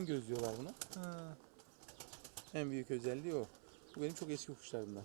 Ön göz diyorlar buna. Ha. En büyük özelliği o. Bu benim çok eski kuşlarımdan.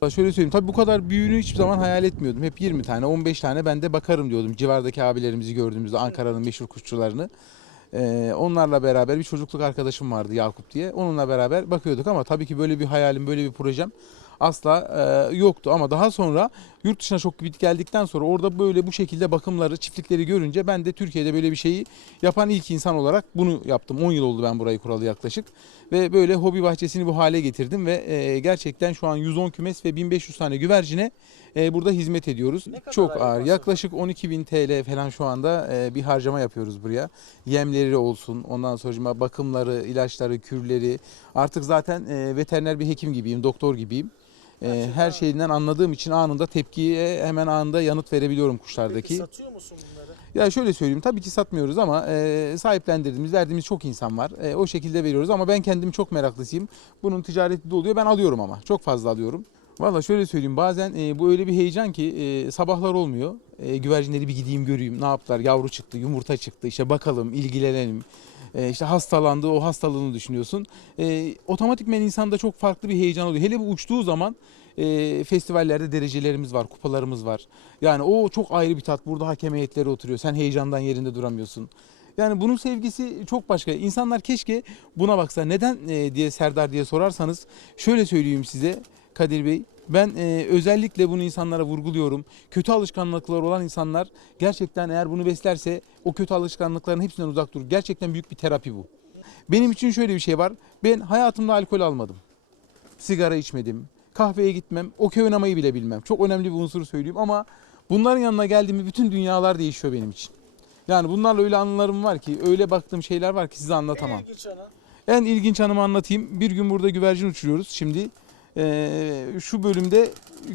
Şöyle söyleyeyim tabii bu kadar büyüğünü hiçbir zaman hayal etmiyordum. Hep 20 tane 15 tane ben de bakarım diyordum civardaki abilerimizi gördüğümüzde Ankara'nın meşhur kuşçularını. Ee, onlarla beraber bir çocukluk arkadaşım vardı Yakup diye. Onunla beraber bakıyorduk ama tabii ki böyle bir hayalim böyle bir projem asla e, yoktu. Ama daha sonra yurt dışına çok gidip geldikten sonra orada böyle bu şekilde bakımları çiftlikleri görünce ben de Türkiye'de böyle bir şeyi yapan ilk insan olarak bunu yaptım. 10 yıl oldu ben burayı kuralı yaklaşık. Ve böyle hobi bahçesini bu hale getirdim ve e, gerçekten şu an 110 kümes ve 1500 tane güvercine e, burada hizmet ediyoruz. Çok ağır. masrafı? Yaklaşık 12.000 TL falan şu anda e, bir harcama yapıyoruz buraya. Yemleri olsun, ondan sonra bakımları, ilaçları, kürleri. Artık zaten e, veteriner bir hekim gibiyim, doktor gibiyim. E, her şeyinden anladığım için anında tepkiye hemen anında yanıt verebiliyorum Peki kuşlardaki. satıyor musun bunları? Ya şöyle söyleyeyim tabii ki satmıyoruz ama e, sahiplendirdiğimiz, verdiğimiz çok insan var. E, o şekilde veriyoruz ama ben kendim çok meraklısıyım. Bunun ticareti de oluyor. Ben alıyorum ama. Çok fazla alıyorum. Valla şöyle söyleyeyim bazen e, bu öyle bir heyecan ki e, sabahlar olmuyor. E, güvercinleri bir gideyim göreyim. Ne yaptılar? Yavru çıktı, yumurta çıktı. İşte bakalım, ilgilenelim. E, işte hastalandı, o hastalığını düşünüyorsun. E, otomatikmen insanda çok farklı bir heyecan oluyor. Hele bu uçtuğu zaman e, festivallerde derecelerimiz var, kupalarımız var. Yani o çok ayrı bir tat. Burada hakem heyetleri oturuyor. Sen heyecandan yerinde duramıyorsun. Yani bunun sevgisi çok başka. İnsanlar keşke buna baksa. Neden e, diye Serdar diye sorarsanız şöyle söyleyeyim size Kadir Bey. Ben e, özellikle bunu insanlara vurguluyorum. Kötü alışkanlıkları olan insanlar gerçekten eğer bunu beslerse o kötü alışkanlıkların hepsinden uzak durur. Gerçekten büyük bir terapi bu. Benim için şöyle bir şey var. Ben hayatımda alkol almadım. Sigara içmedim. Kahveye gitmem. Okey oynamayı bile bilmem. Çok önemli bir unsur söyleyeyim ama bunların yanına geldiğimde bütün dünyalar değişiyor benim için. Yani bunlarla öyle anılarım var ki, öyle baktığım şeyler var ki size anlatamam. En ilginç ana. En ilginç anımı anlatayım. Bir gün burada güvercin uçuruyoruz. Şimdi eee, şu bölümde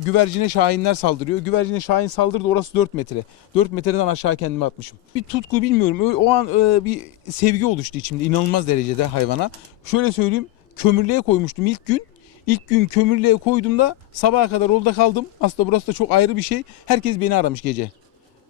güvercine şahinler saldırıyor. Güvercine şahin saldırdı orası 4 metre. 4 metreden aşağı kendimi atmışım. Bir tutku bilmiyorum. O an eee, bir sevgi oluştu içimde inanılmaz derecede hayvana. Şöyle söyleyeyim kömürlüğe koymuştum ilk gün. İlk gün kömürlüğe koyduğumda sabaha kadar orada kaldım. Aslında burası da çok ayrı bir şey. Herkes beni aramış gece.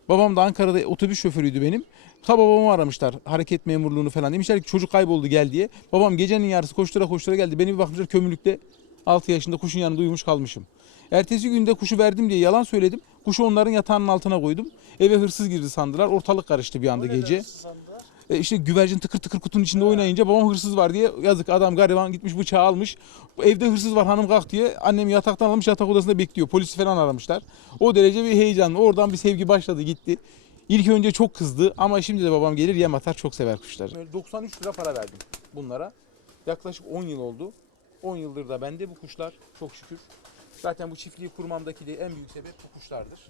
Babam da Ankara'da otobüs şoförüydü benim. Ta babamı aramışlar hareket memurluğunu falan. Demişler ki çocuk kayboldu gel diye. Babam gecenin yarısı koştura koştura geldi. Beni bir bakmışlar kömürlükte 6 yaşında kuşun yanında uyumuş kalmışım. Ertesi günde kuşu verdim diye yalan söyledim. Kuşu onların yatağının altına koydum. Eve hırsız girdi sandılar. Ortalık karıştı bir anda gece. E işte güvercin tıkır tıkır kutunun içinde oynayınca babam hırsız var diye yazık adam gariban gitmiş bıçağı almış. Evde hırsız var hanım kalk diye annem yataktan almış yatak odasında bekliyor. Polisi falan aramışlar. O derece bir heyecanlı. Oradan bir sevgi başladı gitti. İlk önce çok kızdı ama şimdi de babam gelir yem atar çok sever kuşları. 93 lira para verdim bunlara. Yaklaşık 10 yıl oldu. 10 yıldır da bende bu kuşlar çok şükür. Zaten bu çiftliği kurmamdaki de en büyük sebep bu kuşlardır.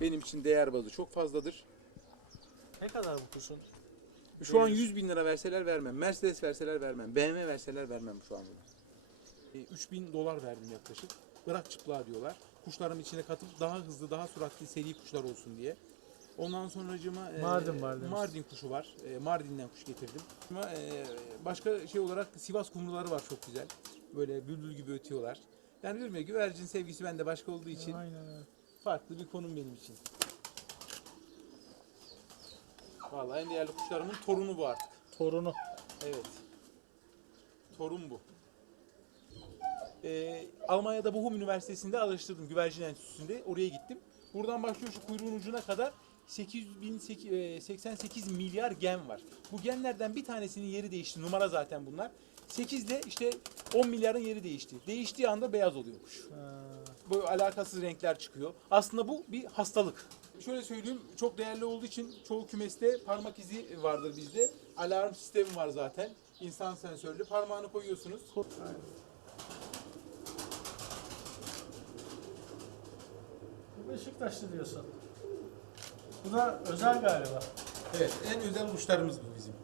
Benim için değer bazı çok fazladır. Ne kadar bu kuşun? Şu an Verir. 100 bin lira verseler vermem. Mercedes verseler vermem. BMW verseler vermem şu an bunu. E, 3000 dolar verdim yaklaşık. Irak çıplığa diyorlar. Kuşlarım içine katıp daha hızlı, daha süratli seri kuşlar olsun diye. Ondan sonracıma e, Mardin var. Mardin kuşu var. E, Mardin'den kuş getirdim. Ama e, başka şey olarak Sivas kumruları var çok güzel. Böyle bülbül gibi ötüyorlar. Yani diyorum ya güvercin sevgisi bende başka olduğu için Aynen öyle. farklı bir konum benim için. Vallahi en değerli kuşlarımın torunu bu artık. Torunu. Evet. Torun bu. Ee, Almanya'da Bochum Üniversitesi'nde araştırdım. Güvercin Enstitüsü'nde. Oraya gittim. Buradan başlıyor şu kuyruğun ucuna kadar 8088 milyar gen var. Bu genlerden bir tanesinin yeri değişti. Numara zaten bunlar. 8 ile işte 10 milyarın yeri değişti. Değiştiği anda beyaz oluyormuş. Bu alakasız renkler çıkıyor. Aslında bu bir hastalık. Şöyle söyleyeyim, çok değerli olduğu için çoğu kümeste parmak izi vardır bizde. Alarm sistemi var zaten. İnsan sensörlü. Parmağını koyuyorsunuz. Bu Beşiktaşlı diyorsun. Bu da özel galiba. Evet, en özel uçlarımız bu bizim.